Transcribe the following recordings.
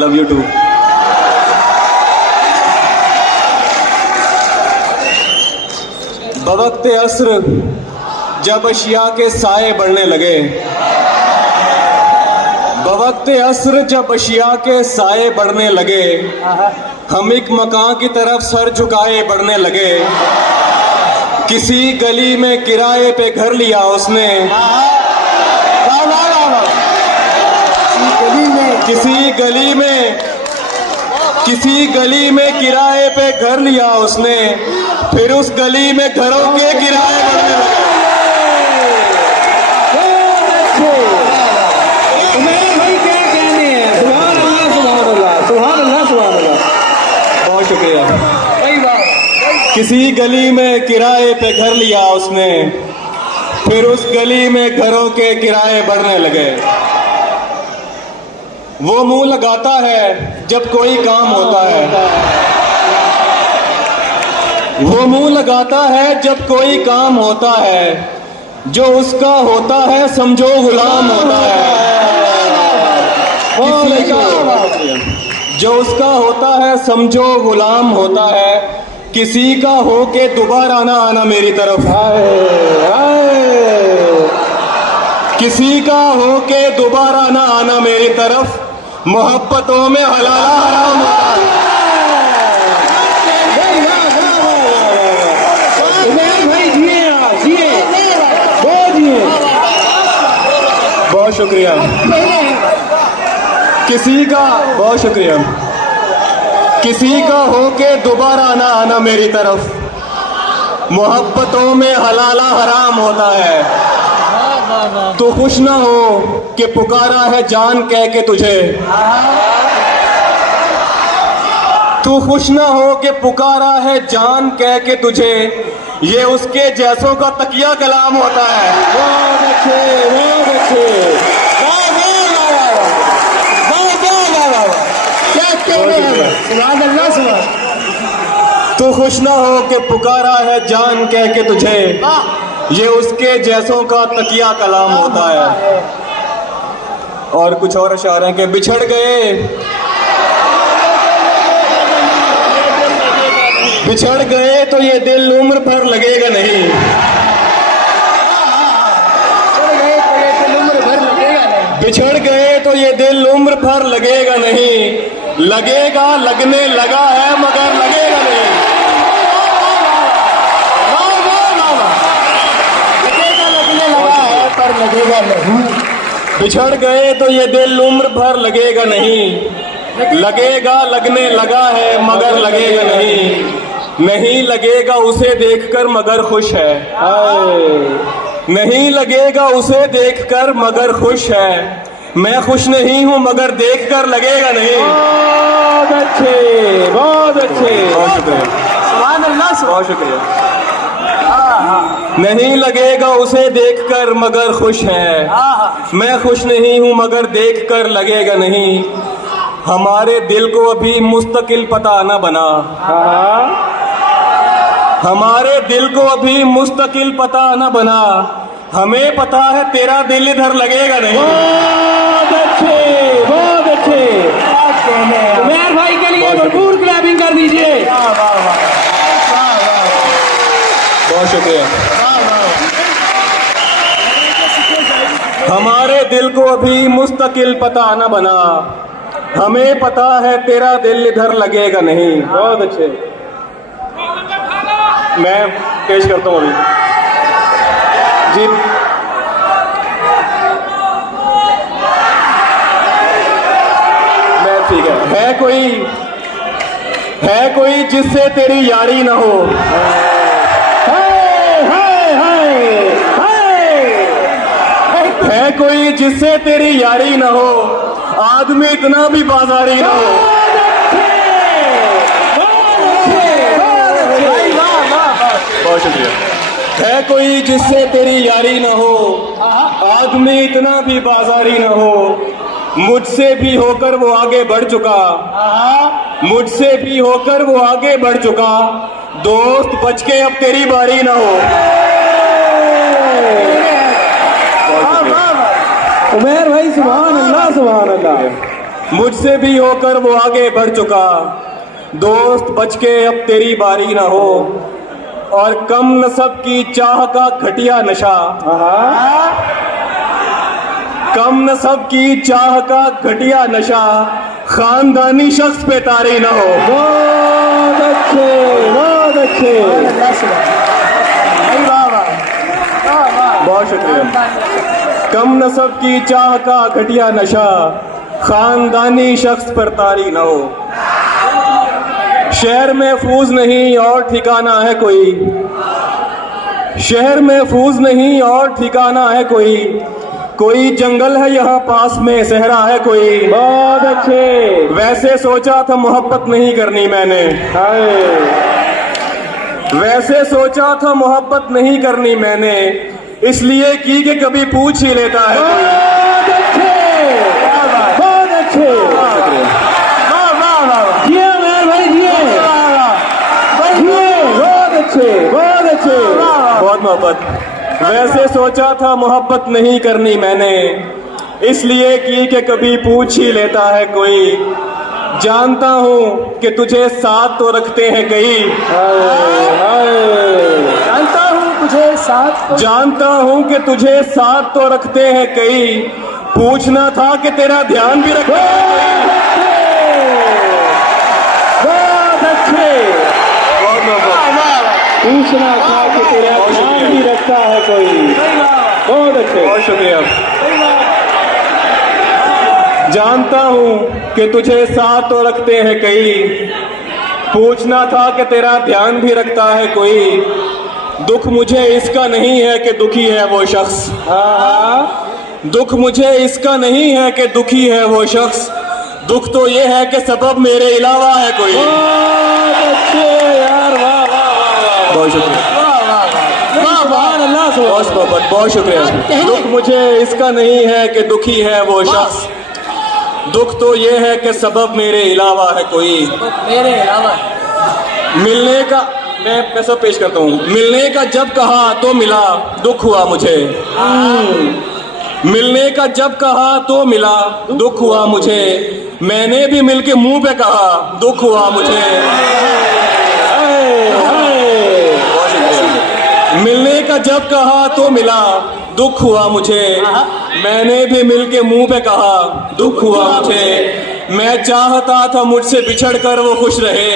Love you too. बवक्ते अस्र जब अशिया के साए बढ़ने लगे, बवक्ते अस्र जब अशिया के साए बढ़ने लगे, हम एक मकान की तरफ सर झुकाए बढ़ने लगे। किसी गली में किराए पे घर लिया उसने, किसी गली में किराए पे घर लिया उसने, फिर उस गली में घरों के किराए बढ़ने लगे। भाई क्या कहने हैं, सुभान अल्लाह सुभान अल्लाह सुभान अल्लाह सुभान अल्लाह। बहुत शुक्रिया। सही बात। किसी गली में किराए पे घर लिया उसने, फिर उस गली में घरों के किराए बढ़ने लगे। वो मुंह लगाता है जब कोई काम होता है, वो मुंह लगाता है जब कोई काम होता है, जो उसका होता है समझो गुलाम होता है। जो उसका होता है समझो गुलाम होता है, किसी का हो के दोबारा ना आना मेरी तरफ। किसी का हो के दोबारा ना आना मेरी तरफ, मोहब्बतों में हलाला हराम होता है। बहुत शुक्रिया। किसी का बहुत शुक्रिया। किसी का हो के दोबारा ना आना मेरी तरफ, मोहब्बतों में हलाला हराम होता है। तो खुश ना हो कि पुकारा है जान कह के तुझे, तू खुश ना हो कि पुकारा है जान कह के तुझे, ये उसके जैसों का तकिया कलाम होता है। बहुत अच्छे बहुत अच्छे। क्या कहने हैं, सुभान अल्लाह सुभान। तू खुश ना हो कि पुकारा है जान कह के तुझे, ये उसके जैसों का तकिया कलाम होता है। और कुछ और अशार हैं कि बिछड़ गए, बिछड़ गए तो ये दिल उम्र भर लगेगा नहीं। बिछड़ गए तो ये दिल उम्र भर लगेगा नहीं, लगेगा लगने लगा है मगर लगेगा नहीं। लगेगा लगने लगा है पर लगेगा नहीं। बिछड़ गए तो ये दिल उम्र भर लगेगा नहीं, लगेगा लगने लगा है मगर लगेगा नहीं। नहीं लगेगा उसे देखकर मगर खुश है, नहीं लगेगा उसे देखकर मगर खुश है। मैं खुश नहीं हूं मगर देखकर लगेगा नहीं। बहुत अच्छे बहुत अच्छे। बहुत शुक्रिया। सुभान अल्लाह बहुत शुक्रिया। नहीं लगेगा उसे देखकर मगर खुश है, मैं खुश नहीं हूं मगर देखकर लगेगा नहीं। हमारे दिल को अभी मुस्तकिल पता न बना, हमारे दिल को अभी मुस्तकिल पता न बना, हमें पता है तेरा दिल इधर लगेगा नहीं। बहुत अच्छे बहुत अच्छे। उमर भाई के लिए भरपूर क्लैपिंग कर दीजिए। बहुत शुक्रिया। हमारे दिल को अभी मुस्तकिल पता न बना, हमें पता है तेरा दिल इधर लगेगा नहीं। बहुत अच्छे। मैं पेश करता हूँ अभी जी। मैं ठीक है कोई जिससे तेरी यारी ना हो। है कोई जिससे तेरी यारी ना हो, आदमी इतना भी बाजारी ना हो। बहुत शुक्रिया। है कोई जिससे तेरी यारी ना हो, आदमी इतना भी बाजारी ना हो। मुझसे भी होकर वो आगे बढ़ चुका, मुझसे भी होकर वो आगे बढ़ चुका। दोस्त बच के अब तेरी बारी ना हो। उमर भाई सुभान अल्लाह सुभान अल्लाह। मुझसे भी होकर वो आगे बढ़ चुका। दोस्त बच के अब तेरी बारी ना हो, और कम नसब की चाह का घटिया नशा, कम नसब की चाह का घटिया नशा खानदानी शख्स पे तारी ना हो। बहुत अच्छे, बहुत अच्छे। बहुत शुक्रिया। कम नसब की चाह का घटिया नशा खानदानी शख्स पर तारी ना हो। शहर महफूज नहीं और ठिकाना है कोई, शहर महफूज नहीं और ठिकाना है कोई, कोई जंगल है यहाँ पास में सहरा है कोई। बहुत अच्छे। वैसे सोचा था मोहब्बत नहीं करनी मैंने, वैसे सोचा था मोहब्बत नहीं करनी मैंने, इसलिए की कि कभी पूछ ही लेता है कोई। बहुत अच्छे, बहुत अच्छे। जिए उमर भाई, जिए, जिए। बहुत अच्छे, बहुत अच्छे। बहुत मोहब्बत। वैसे सोचा था मोहब्बत नहीं करनी मैंने, इसलिए की कि कभी पूछ ही लेता है कोई। जानता हूँ कि तुझे साथ तो रखते हैं कई, जानता हूँ तुझे साथ, जानता हूँ कि तुझे साथ तो रखते हैं कई, पूछना था कि तेरा ध्यान भी रखते हैं कोई। बहुत अच्छे। बहुत मोहब्बत। पूछना था कि तेरा ध्यान भी रखता है कोई। बहुत अच्छे। बहुत शुक्रिया। जानता हूँ कि तुझे साथ तो रखते हैं कई, पूछना था कि तेरा ध्यान भी रखता है कोई। दुख मुझे इसका नहीं है कि दुखी है वो शख्स, दुख मुझे इसका नहीं है कि दुखी है वो शख्स, दुख तो ये है कि सबब मेरे अलावा है कोई। बहुत अच्छे यार, वाह वाह वाह। बहुत शुक्रिया, सुभान अल्लाह, बहुत मोहब्बत, बहुत शुक्रिया। दुख मुझे इसका नहीं है कि दुखी है वो शख्स, दुख तो ये है कि सबब मेरे अलावा है कोई। मेरे अलावा मिलने का मैं कैसा पेश करता हूँ। मिलने का जब कहा तो मिला, दुख हुआ मुझे। मिलने का जब कहा तो मिला, दुख हुआ मुझे। मैंने भी मिलके मुंह पे कहा, दुख हुआ मुझे। मिलने का जब कहा तो मिला, दुख हुआ मुझे। मैंने भी मिलके मुंह पे कहा, दुख हुआ मुझे। मैं चाहता था मुझसे बिछड़ कर वो खुश रहे,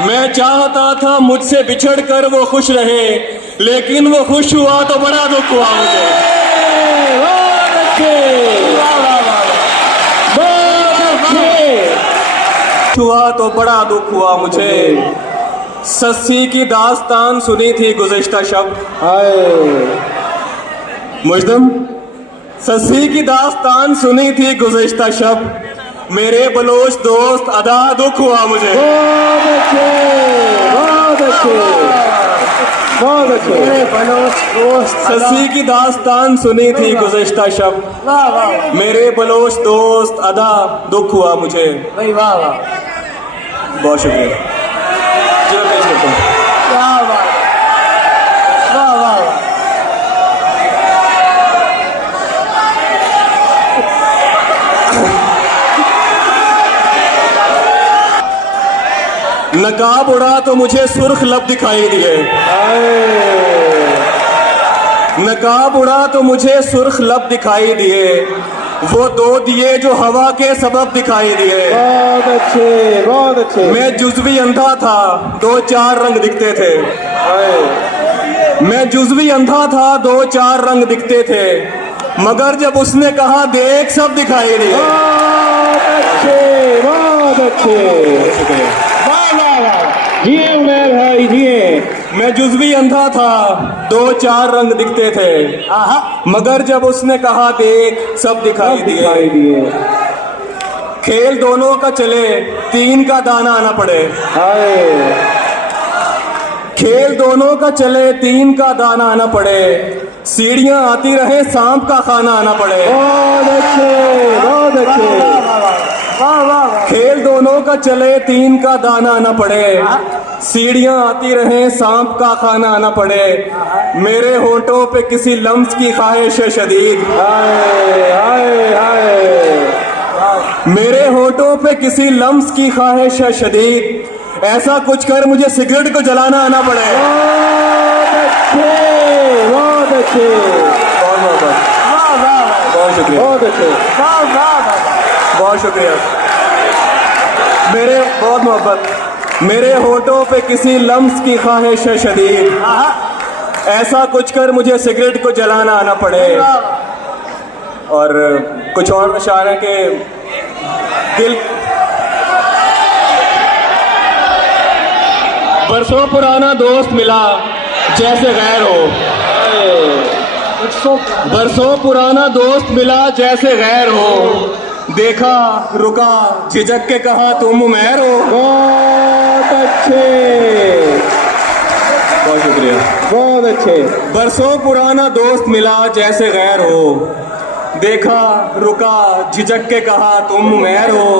मैं चाहता था मुझसे बिछड़ कर वो खुश रहे, लेकिन वो खुश हुआ तो बड़ा दुख हुआ मुझे। बहुत अच्छे, बहुत अच्छे। हुआ तो बड़ा दुख हुआ मुझे। सस्सी की दास्तान सुनी थी गुज़िश्ता शब, मुजदम सस्सी की दास्तान सुनी थी गुज़िश्ता शब, मेरे बलोच दोस्त अदा दुख हुआ मुझे। बहुत अच्छे, बहुत अच्छे, बहुत अच्छे। मेरे बलोच दोस्त सस्सी की दास्तान सुनी थी गुज़िश्ता शब, वाह वाह मेरे बलोच दोस्त अदा दुख हुआ मुझे। भाई, वाह वाह, बहुत शुक्रिया। चलो पेश करता हूँ। क्या बात, वाह वाह वाह। नकाब उड़ा तो मुझे सुर्ख लब दिखाई दिए, नकाब उड़ा तो मुझे सुर्ख लब दिखाई दिए, वो दो दिए जो हवा के सबब दिखाई दिए। बहुत अच्छे, बहुत अच्छे। मैं जुज़वी अंधा था, दो चार रंग दिखते थे। मैं जुज़वी अंधा था, दो चार रंग दिखते थे, मगर जब उसने कहा देख सब दिखाई दिए। बहुत अच्छे, बहुत अच्छे। वाह वाह वाह। जिए उमर भाई, जिए। मैं जुज़वी अंधा था, दो चार रंग दिखते थे, मगर जब उसने कहा देख सब दिखाई दिए। खेल दोनों का चले, तीन का दाना न पड़े। खेल दोनों का चले, तीन का दाना न पड़े, सीढ़ियां आती रहे सांप का खाना न पड़े। बहुत अच्छे, बहुत अच्छे। खेल दोनों का चले, तीन का दाना न पड़े, सीढ़ियां आती रहे सांप का खाना न पड़े, मेरे होंठों पे किसी लम्स की ख्वाहिश है शदीद। हाय हाय हाय। होठों पे किसी लम्स की ख्वाहिश है शदीद, ऐसा कुछ कर मुझे सिगरेट को जलाना आना पड़े। बहुत अच्छे, बहुत मोहब्बत, बहुत शुक्रिया, बहुत अच्छे। बहुत शुक्रिया। मेरे बहुत मोहब्बत। मेरे होठों पे किसी लम्स की ख्वाहिश है शदीद, ऐसा कुछ कर मुझे सिगरेट को जलाना आना पड़े। और कुछ और अशार है कि दिल बरसों पुराना दोस्त मिला जैसे गैर हो, बरसों पुराना दोस्त मिला जैसे गैर हो, देखा रुका झिझक के कहा तुम उमैर हो। बहुत अच्छे, बहुत शुक्रिया। बहुत अच्छे। बरसों पुराना दोस्त मिला जैसे गैर हो, देखा रुका झिझक के कहा तुम उमैर हो,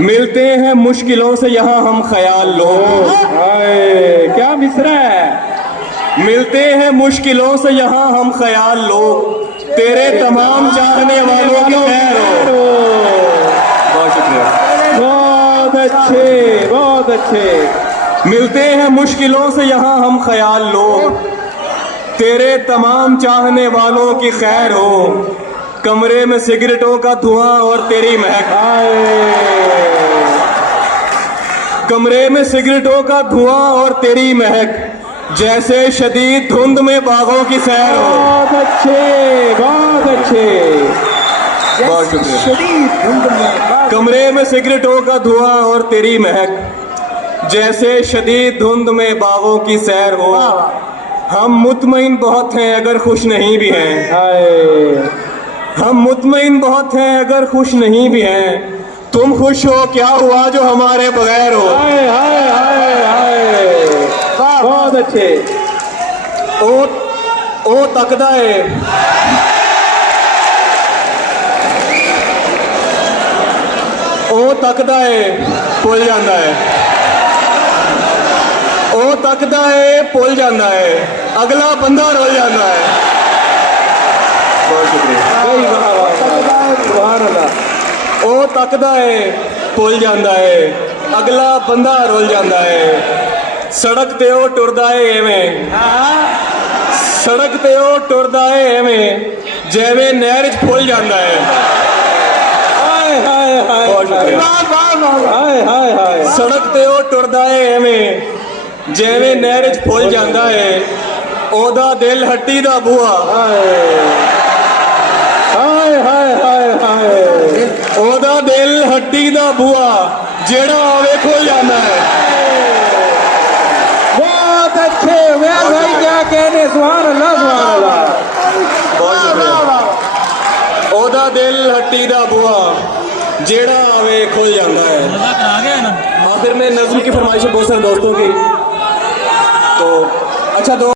मिलते हैं मुश्किलों से यहाँ हम ख्याल लो। हाय क्या मिसरा है। मिलते हैं मुश्किलों से यहाँ हम ख्याल लो, तेरे तमाम चाहने वालों की खैर हो। बहुत शुक्रिया। बहुत अच्छे, बहुत अच्छे। मिलते हैं मुश्किलों से यहाँ हम ख्याल लो, तेरे तमाम चाहने वालों की खैर हो, कमरे में सिगरेटों का धुआं और तेरी महक। कमरे में सिगरेटों का धुआं और तेरी महक, जैसे शदीद धुंध में बागों की सैर हो। बहुत अच्छे, बहुत अच्छे। बहुत शुक्रिया। कमरे में सिगरेटों का धुआं और तेरी महक, जैसे शदीद धुंध में बागों की सैर हो, हम मुतमईन बहुत हैं अगर खुश नहीं भी हैं। हाय हम मुतमईन बहुत हैं अगर खुश नहीं भी हैं, तुम खुश हो क्या हुआ जो हमारे बगैर हो। हाय हाय हाय हाय। बहुत अच्छे। ओ तकदा है, ओ तकदा है भुल जाता है, ओ तकदा है भुल जाता है, अगला बंदा रुल जाता है। बहुत शुक्रिया। सही कहा, सुभान अल्लाह। ओ तकदा है भुल जाता है, अगला बंदा रुल जाता है, सड़क ते ओ टुरदा है एवें, सड़क ते ओ टुरदा है एवें, जिवें नहर च फुल जाता है। हाय हाय हाय। बहुत शुक्रिया। हाय हाय हाय। सड़क ते ओ टुरदा है एवें, जिवें नहर च फुल जाता है, ओदा दिल हट्टी दा बूहा। हाय हाय हाय हाय। ओदा दिल हट्टी दा बूहा, जेड़ा आवे खुल जाता है। बहुत अच्छे उमैर भाई, क्या कहने। सुभान अल्लाह, सुभान अल्लाह। बहुत शुक्रिया। ओदा दिल हट्टी दा बुआ, जेड़ा आवे खुल जाता है। आखिर में नज़्म की फरमाइश है बहुत सारे दोस्तों की, तो अच्छा दो